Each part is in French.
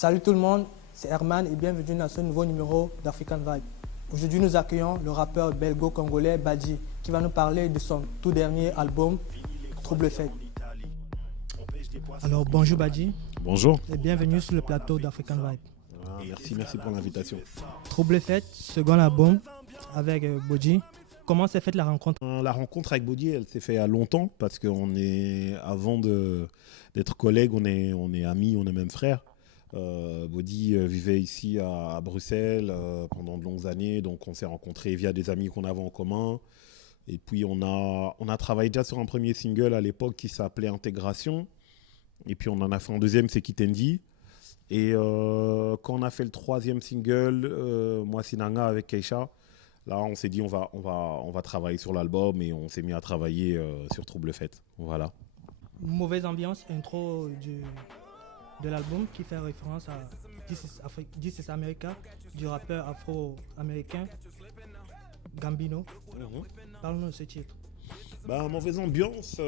Salut tout le monde, c'est Herman et bienvenue dans ce nouveau numéro d'African Vibe. Aujourd'hui, nous accueillons le rappeur belgo-congolais Badji qui va nous parler de son tout dernier album, Trouble Fête. Alors bonjour Badji. Bonjour. Et bienvenue sur le plateau d'African Vibe. Merci pour l'invitation. Trouble Fête, second album avec Badji. Comment s'est faite la rencontre? La rencontre avec Bodhi, elle s'est faite il y a longtemps parce qu'on est, avant d'être collègues, on est amis, on est même frères. Bodhi vivait ici à Bruxelles pendant de longues années, donc on s'est rencontrés via des amis qu'on avait en commun. Et puis on a travaillé déjà sur un premier single à l'époque qui s'appelait Intégration. Et puis on en a fait un deuxième, c'est Kitendi. Et quand on a fait le troisième single, Moi Sinanga avec Keisha, là on s'est dit on va travailler sur l'album et on s'est mis à travailler sur Trouble Fête. Voilà. Mauvaise ambiance, intro de l'album qui fait référence à This is America du rappeur afro-américain Gambino. Parle-nous de ce titre. Mauvaise ambiance,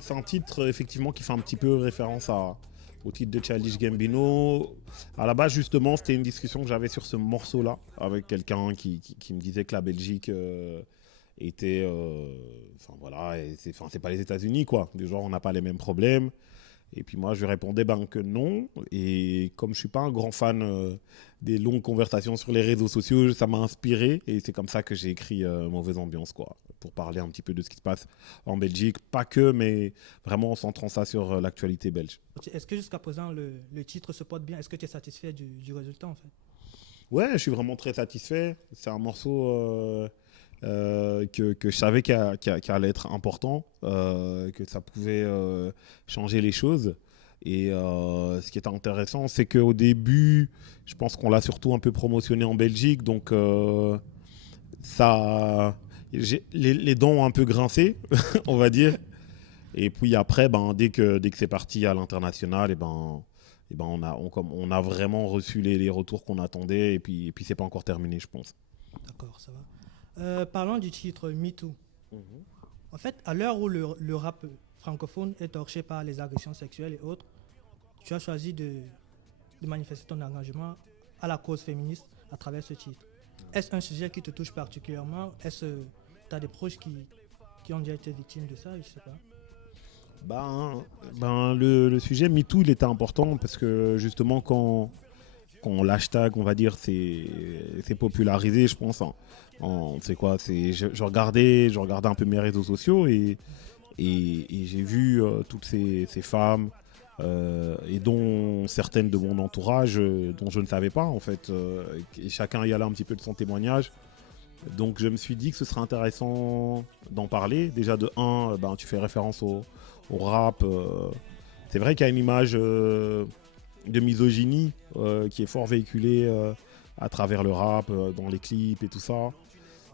c'est un titre effectivement qui fait un petit peu référence au titre de Childish Gambino. À la base justement c'était une discussion que j'avais sur ce morceau-là avec quelqu'un qui me disait que la Belgique était... c'est pas les États-Unis quoi, du genre on n'a pas les mêmes problèmes. Et puis moi, je lui répondais que non. Et comme je ne suis pas un grand fan des longues conversations sur les réseaux sociaux, ça m'a inspiré. Et c'est comme ça que j'ai écrit Mauvaise Ambiance, quoi, pour parler un petit peu de ce qui se passe en Belgique. Pas que, mais vraiment en centrant ça sur l'actualité belge. Est-ce que jusqu'à présent, le titre se porte bien? Est-ce que tu es satisfait du résultat, en fait? Ouais, je suis vraiment très satisfait. C'est un morceau... que je savais qu'il allait être important, que ça pouvait changer les choses. Et ce qui est intéressant, c'est qu'au début, je pense qu'on l'a surtout un peu promotionné en Belgique, donc les dents ont un peu grincé, on va dire. Et puis après, dès que c'est parti à l'international, on a vraiment reçu les retours qu'on attendait, et puis c'est pas encore terminé, je pense. D'accord, ça va. Parlons du titre MeToo. En fait, à l'heure où le rap francophone est torché par les agressions sexuelles et autres, tu as choisi de manifester ton engagement à la cause féministe à travers ce titre. Est-ce un sujet qui te touche particulièrement? Est-ce que tu as des proches qui ont déjà été victimes de ça? Je sais pas. Le sujet MeToo, il était important parce que justement, quand l'hashtag, on va dire, c'est popularisé, je pense. Je regardais un peu mes réseaux sociaux et j'ai vu toutes ces femmes et dont certaines de mon entourage dont je ne savais pas en fait. Et chacun y allait un petit peu de son témoignage. Donc je me suis dit que ce serait intéressant d'en parler. Déjà de tu fais référence au rap. C'est vrai qu'il y a une image de misogynie qui est fort véhiculée à travers le rap, dans les clips et tout ça.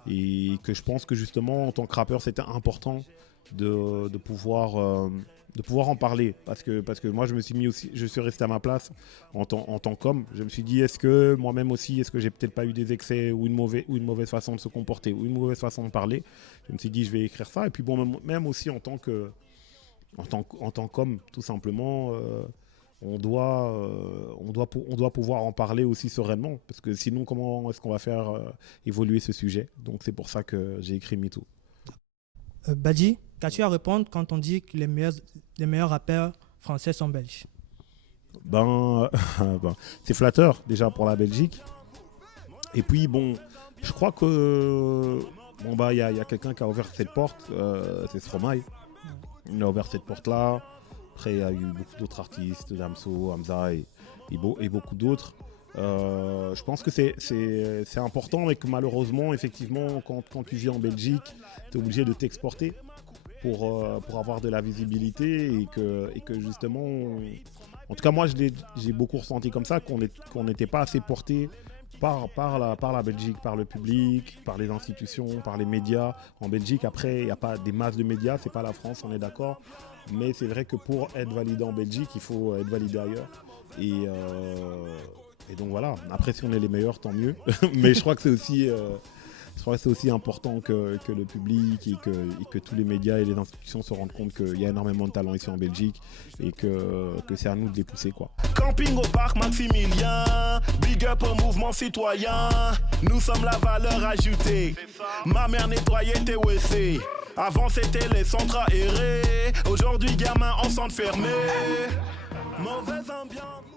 Et que je pense que justement, en tant que rappeur, c'était important de pouvoir en parler. Parce que moi, je suis resté à ma place en tant qu'homme. Je me suis dit, est-ce que moi-même aussi, est-ce que j'ai peut-être pas eu des excès ou une mauvaise façon de se comporter ou une mauvaise façon de parler? Je me suis dit, je vais écrire ça. Et puis bon, même aussi en tant qu'homme, tout simplement... on doit pouvoir en parler aussi sereinement, parce que sinon, comment est-ce qu'on va faire évoluer ce sujet? Donc c'est pour ça que j'ai écrit MeToo. Badji, qu'as-tu à répondre quand on dit que les meilleurs rappeurs français sont belges? C'est flatteur déjà pour la Belgique. Et puis je crois que y a quelqu'un qui a ouvert cette porte, c'est Stromae. Il a ouvert cette porte-là. Après, il y a eu beaucoup d'autres artistes, Damso, Hamza et beaucoup d'autres. Je pense que c'est important, mais que malheureusement, effectivement, quand tu vis en Belgique, tu es obligé de t'exporter pour avoir de la visibilité et que justement... En tout cas, moi, j'ai beaucoup ressenti comme ça, qu'on n'était pas assez porté par la Belgique, par le public, par les institutions, par les médias. En Belgique, après, il n'y a pas des masses de médias, c'est pas la France, on est d'accord. Mais c'est vrai que pour être validé en Belgique, il faut être validé ailleurs. Et donc voilà, après si on est les meilleurs, tant mieux. Mais je crois que c'est aussi je crois que c'est aussi important que le public et que tous les médias et les institutions se rendent compte qu'il y a énormément de talents ici en Belgique et que c'est à nous de les pousser, quoi. Camping au parc Maximilien, big up au mouvement citoyen, nous sommes la valeur ajoutée. Ma mère nettoyait tes WC, avant c'était les centres aérés, aujourd'hui gamin en centre fermé. Mauvaise ambiance.